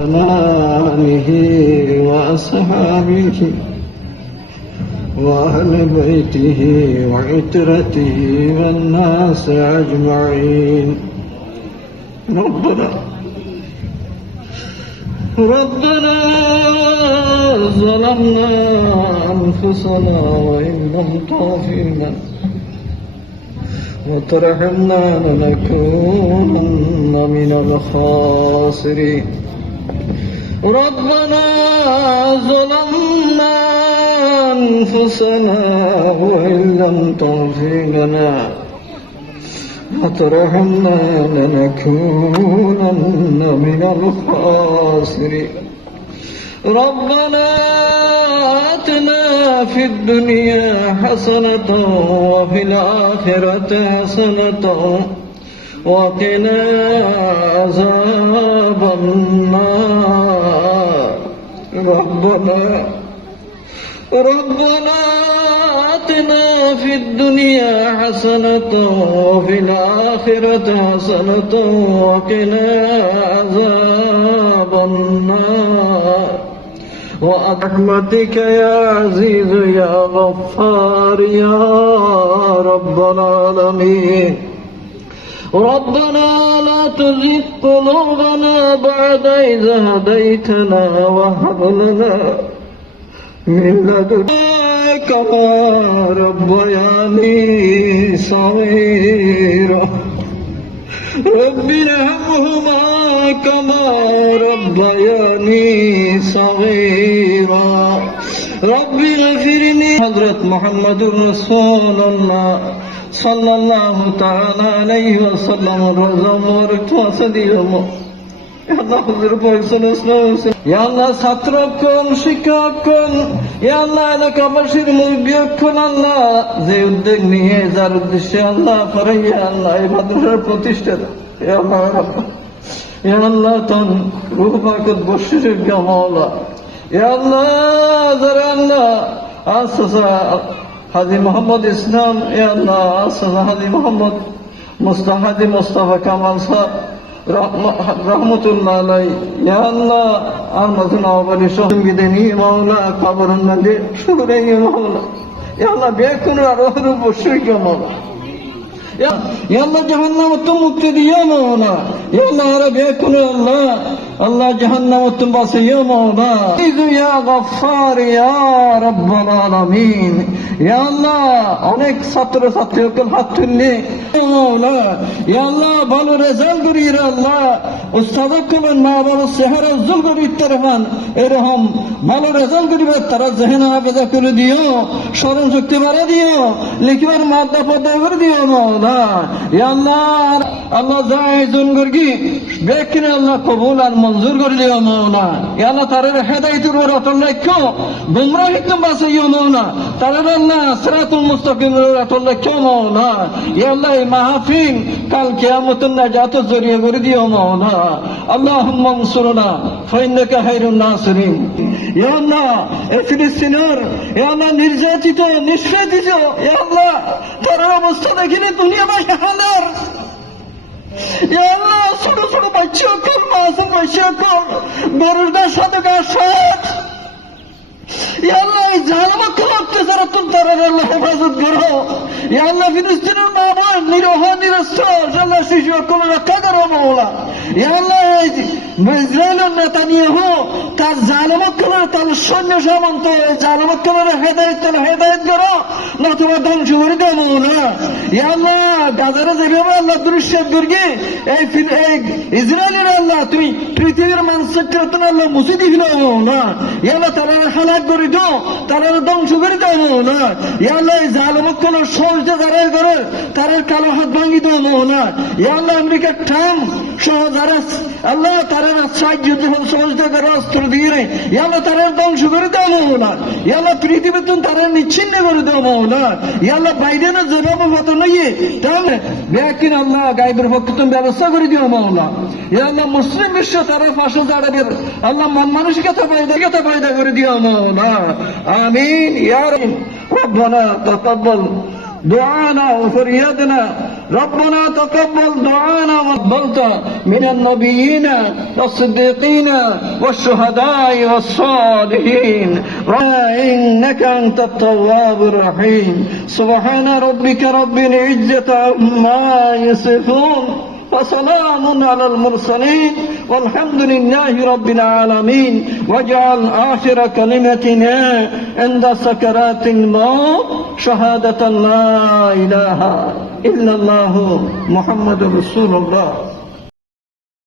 آله وأصحابه وأهل بيته وعترته والناس أجمعين. ربنا ظلمنا أنفسنا وإن لم تغفر لنا وترحمنا لنكونن من الخاسرين. ربنا ظلمنا أنفسنا وإن لم تغفر لنا وترحمنا لنكونن من الخاسرين. ربنا آتنا في الدنيا حسنة وفي الآخرة حسنة وقنا عذاب النار. ربنا آتنا في الدنيا حسنة وفي الآخرة حسنة وقنا عذاب النار. وأرحمتك يا عزيز يا غفار يا رب العالمين. ربنا لا تزغ قلوبنا بعد إذ هديتنا وهب لنا من لدنك كما ربياني صغيرا. رب ارحمهما كما ربياني صغيرا. رب اغفرني. حضرت محمد رسول الله সাল্লাল্লাহু তাআলা আলাইহি ওয়াসাল্লাম রোজা মোবারক ওয়াসাদিয়াম। আল্লাহ হুজুর পয়সা ইয়া আল্লাহ ছাত্রগণ শিক্ষকগণ ইয়া আল্লাহ এলাকাবাসীর মুরব্বিগণ আল্লাহ যে উদ্যোগ নিয়ে যার উদ্দেশ্যে আল্লাহ করে ইয়া আল্লাহ এই মাদ্রাসার প্রতিষ্ঠা ইয়া আল্লাহ তন রূহ পাকত বশিরের গামাওলা ইয়া আল্লাহ যারা আল্লাহ আসসা হাজী মোহাম্মদ ইসলাম ইয়া আল্লাহ আসসা হাজী মোহাম্মদ মুস্তাফা কামাল সাহেব রহমতুল্লাহ আলাইহি ইয়া আল্লাহ আর মজনা ওয়ালি সঙ্গীদেনি মাওলা কবরন নদে শুকরে ইয়া মাওলা ইয়া আল্লাহ বেকুন রহর বশির গামাওলা ইয়া আল্লাহ জাহান্নাম তো মুক্তি দিও মাওলা ইয়া আল্লাহ আর বেকুন আল্লাহ জাহান্নাম তো বাঁচিও মাওলা ইয়া গফফার ইয়া রাব্বাল আলামিন। ইয়া আল্লাহ অনেক ছাত্র ছাত্রীদের হাত তুললে মাওলা ইয়া আল্লাহ ভালো রেজাল্ট করিয়ে আল্লাহ উস্তাদকল না বড় চেহারা উজ্জ্বল করে ইত্তারহান এরকম ভালো রেজাল্ট করিবে তারা জেহেন আবেদা করে দিও, স্মরণ শক্তি বাড়া দিও, লিখিবার মাদ্দা পদ্মা করে দিও মাওলা। ইয়া আল্লাহ জায়জন করগি বেকিনে আল্লাহ কবুল আর মঞ্জুর করে দিও মাওলা। ইয়া আল্লাহ তারের হেদায়েতের উপর অটল রাখো, গুমরাহি থেকে বাঁচাইও মাওলা। তারের আল্লাহ সিরাতুল মুস্তাকিমের উপর অটল রাখো মাওলা। ইয়া আল্লাহ এই মাহফিল কাল কিয়ামতের নাজাতের জরিয়া করে দিও মাওলা। আল্লাহুম্মা আনসুরনা ফাইন্নাকা খায়রুন নাসিরিন। ইয়া আল্লাহ এই ফিলিস্তিনের ইয়া আল্লাহ নির্যাতিত নিষ্পেষিত ইয়া আল্লাহ তার অবস্থা দেখিলে দুনিয়াবাসী হালার ইয়া আল্লাহ ছোট ছোট বাচ্চা কল মাসুম বাচ্চা কল বড়দের সাথে গাছাত ইয়া আল্লাহ এই জালিমকে অত্যাচার তারা আল্লাহ হেফাজত করো। ইয়া আল্লাহ ফিলিস্তিনের মা বোন নিরহ নিরস্ত্র আল্লাহ শিশু সকল রক্ষা করো মাওলা। ইয়া আল্লাহ ইসরায়েলের নেতানিয়াহু তার জালিমকে তার সৈন্য সামন্ত এই জালিমকে হেদায়েত করো না তোমার ধ্বংস করে দাও মাওলা। ইয়া আল্লাহ গাজারে যেভাবে আল্লাহ দৃশ্য দুর্গে এই ইসরায়েলের আল্লাহ তুমি পৃথিবীর মানচিত্র আল্লাহ মুছে দিল মাওলা। ইয়া আল্লাহ তারা হালাক করে দাও, তারা ধ্বংস করে দাও মাওলা। ইয়া আল্লাহ এই জালিমকে সহজে যারা করে তার কালো হাত ভাঙি দাও মাওলা। ইয়া আল্লাহ আমেরিকার ট্রাম্প সহ যারা আল্লাহ তারা সাহায্য যখন সহজে করে অস্ত্র দিয়ে ইয়া আল্লাহ তারা ধ্বংস করে দাও মাওলা। ইয়া আল্লাহ পৃথিবীর তারা নিচ্ছিন্ন করে দাও মাওলা। ইয়া আল্লাহ বাইডেনের জবাব মতো নইয়ে তাহলে বেকিন আল্লাহ গায়েবের পক্ষে তুমি ব্যবস্থা করে দিও মাওলা। ইয়া আল্লাহ মুসলিম বিশ্ব তারা পাশে দাঁড়াবে আল্লাহ মন মানসিকতা পয়দা করে দিও মাওলা। আমিন ইয়া রব্বানা তাকাব্বাল দুআনা ওয়া ফরিয়াদনা ربنا تقبل دعانا وقبلت من النبيين والصديقين والشهداء والصالحين إنك أنت التواب الرحيم سبحان ربك رب العزة عما يصفون وسلام على المرسلين والحمد لله رب العالمين واجعل آخر كلمتنا عند سكرات الموت شهادة لا إله إلا الله محمد رسول الله